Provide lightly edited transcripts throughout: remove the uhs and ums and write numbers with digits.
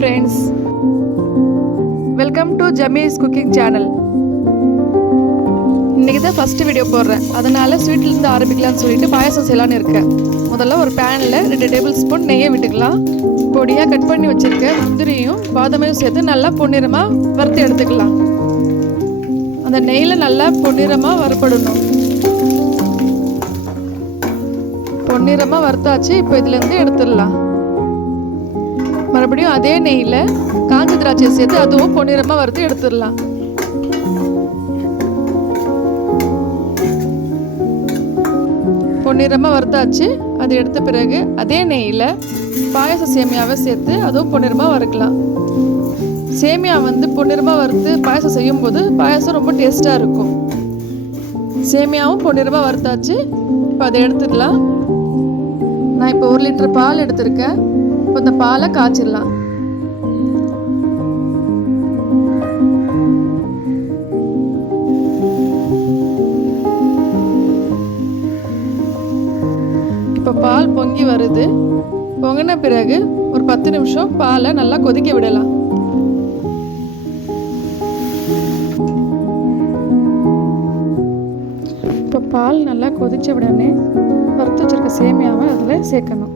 friends, welcome to Jammy's cooking channel. இன்னைக்கு தான் first video போடுறேன். அதனால ஸ்வீட்ல இருந்து ஆரம்பிக்கலாம்னு சொல்லிட்டு பாயாசம் செய்யலாம்னு இருக்கேன். முதல்ல ஒரு பேன்ல 2 டேபிள் ஸ்பூன் நெய்யை விட்டுக்கலாம். பொடியா கட் பண்ணி வச்சிருக்க முந்திரியும் பாதாமையும் சேர்த்து நல்லா பொன்னிறமா வறுத்து எடுத்துக்கலாம். அந்த நெய்ல நல்லா பொன்னிறமா வறுபடணும். பொன்னிறமா வறுத்தாச்சு. இப்போ இதுல இருந்து எடுத்துடலாம். மறுபடியும் அதே நெய்யில் காஞ்ச திராட்சை சேர்த்து அதுவும் பொன்னிறமாக வறுத்து எடுத்துடலாம். பொன்னிறமாக வறுத்தாச்சு. அது எடுத்த பிறகு அதே நெய்யில் பாயாச சேமியாவை சேர்த்து அதுவும் பொன்னிறமாக வறுக்கலாம். சேமியா பொன்னிறமாக வறுத்து பாயாசம் செய்யும்போது பாயாசம் ரொம்ப டேஸ்ட்டாக இருக்கும். சேமியாவும் பொன்னிறமாக வறுத்தாச்சு. இப்போ அதை எடுத்துடலாம். நான் இப்போ 1 லிட்டர் பால் எடுத்திருக்கேன். இப்போ இந்த பாலை காய்ச்சிடலாம். இப்போ பால் பொங்கி வருது. பொங்கின பிறகு ஒரு 10 நிமிஷம் பாலை நல்லா கொதிக்க விடலாம். இப்போ பால் நல்லா கொதிச்ச உடனே வறுத்து வச்சிருக்க சேமியாவை அதில் சேர்க்கணும்.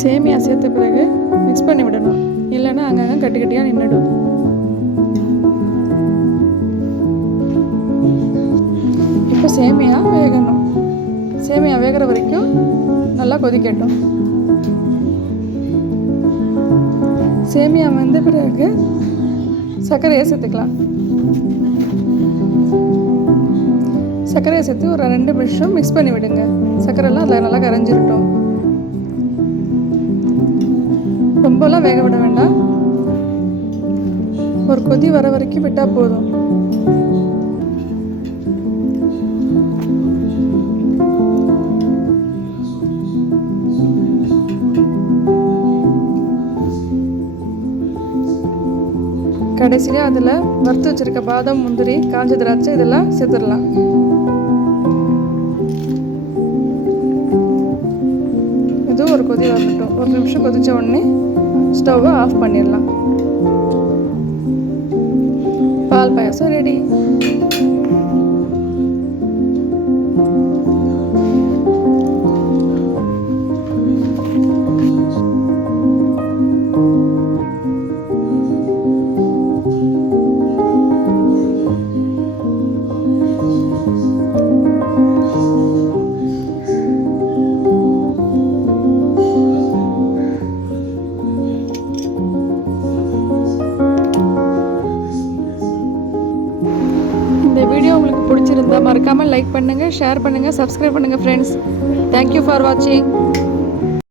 சேமியா சேர்த்த பிறகு மிக்ஸ் பண்ணி விடணும். இல்லைன்னா அங்கங்கே கட்டி கட்டியாக நின்றுடும். இப்போ சேமியா வேகணும். சேமியா வேகிற வரைக்கும் நல்லா கொதிக்கட்டும். சேமியா வந்த பிறகு சர்க்கரையை சேர்த்துக்கலாம். சர்க்கரையை சேர்த்து ஒரு 2 நிமிஷம் மிக்ஸ் பண்ணி விடுங்க. சர்க்கரைலாம் அதில் நல்லா கரைஞ்சிருட்டும். ரொம்பலாம் வேக விட வேண்டாம். ஒரு கொதி வர வரைக்கும் விட்டால் போதும். கடைசியில் அதில் வறுத்து வச்சிருக்க பாதாம், முந்திரி, காஞ்ச திராட்சை இதெல்லாம் சேர்த்துடலாம். இது ஒரு கொதி வரட்டும். 1 நிமிஷம் கொதிச்ச உடனே ஸ்டவ்வை ஆஃப் பண்ணிடலாம். பால் பாயாசம் ரெடி. இந்த வீடியோ உங்களுக்கு பிடிச்சிருந்தா மறக்காமல் லைக் பண்ணுங்கள், ஷேர் பண்ணுங்கள், சப்ஸ்கிரைப் பண்ணுங்கள் ஃப்ரெண்ட்ஸ். தேங்க்யூ ஃபார் வாட்சிங்.